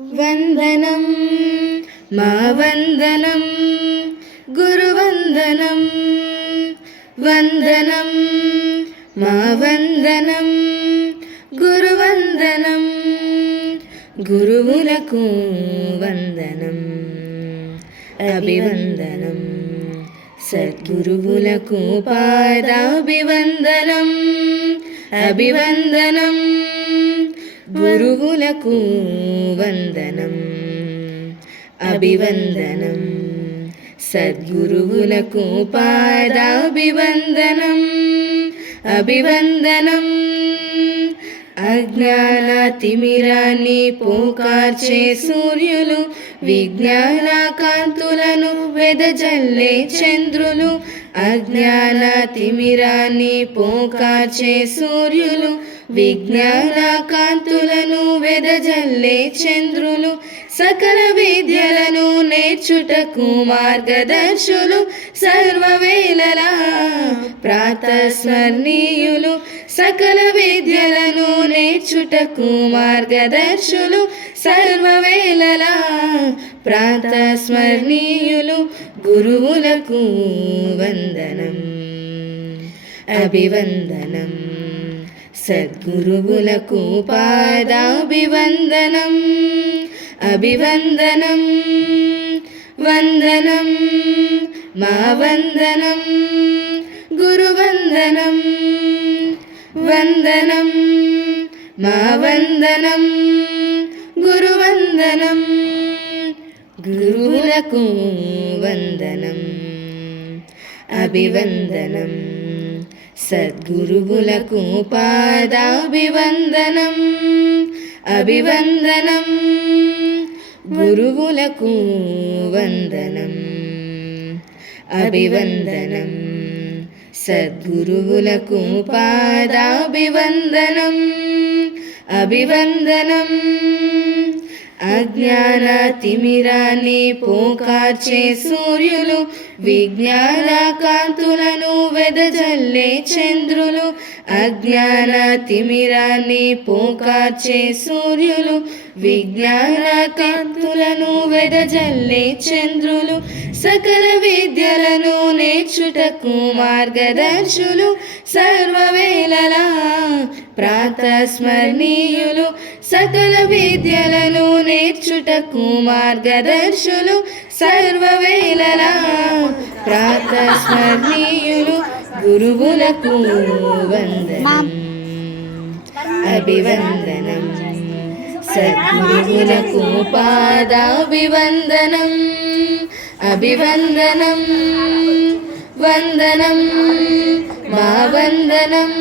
వందనం మా వందనం గురువందనం. వందనం మా వందనం గురువందనం. గురువులకు వందనం అభివందనం. సద్గురువులకు పాదాభివందనం అభివందనం. గురువులకు వందనం అభివందనం. సద్గురువులకు పాదాభివందనం అభివందనం. అజ్ఞాన తిమిరాన్ని పోకార్చే సూర్యులు విజ్ఞాన కాంతులను వెదజల్లే చంద్రులు అజ్ఞాన తిమిరాన్ని పోకాచే సూర్యులు విజ్ఞాన కాంతులను వెదజల్లే చంద్రులు సకల విద్యలను నేర్చుటకు మార్గదర్శులు సర్వవేళలా ప్రాతస్మరణీయులు సకల విద్యలను నేర్చుటకు మార్గదర్శులు సర్వవేళలా ప్రాతస్మరణీయులు గురువులకు వందనం. అభివందనం. సద్గురువులకు పాదాభివందనం. అభివందనం. వందనం. మా వందనం. గురువందనం. వందనం. మా వందనం. గురువందనం. గురువులకు వందనం. అభివందనం. సద్గురువులకు పాదాభివందనం. అభివందనం. గురువులకు వందనం. అభివందనం. సద్గురువులకు పాదాభివందనం. అభివందనం. అజ్ఞాన తిమిరాన్ని పోకార్చే సూర్యులు విజ్ఞాన కాంతులను వెదజల్లే చంద్రులు. అజ్ఞాన తిమిరాన్ని పోకార్చే సూర్యులు విజ్ఞాన కాంతులను వెదజల్లే చంద్రులు. సకల విద్యలను నేర్చుటకు మార్గదర్శులు సర్వవేళలా ప్రాతస్మరణీయులు సకల విద్యలను నేర్చుటకు మార్గదర్శులు సర్వవేళలా ప్రాతస్మరణీయులు గురువులకు వందనం అభివందనం సద్గురువులకు పాదాభివందనం అభివందనం వందనం మా వందనం.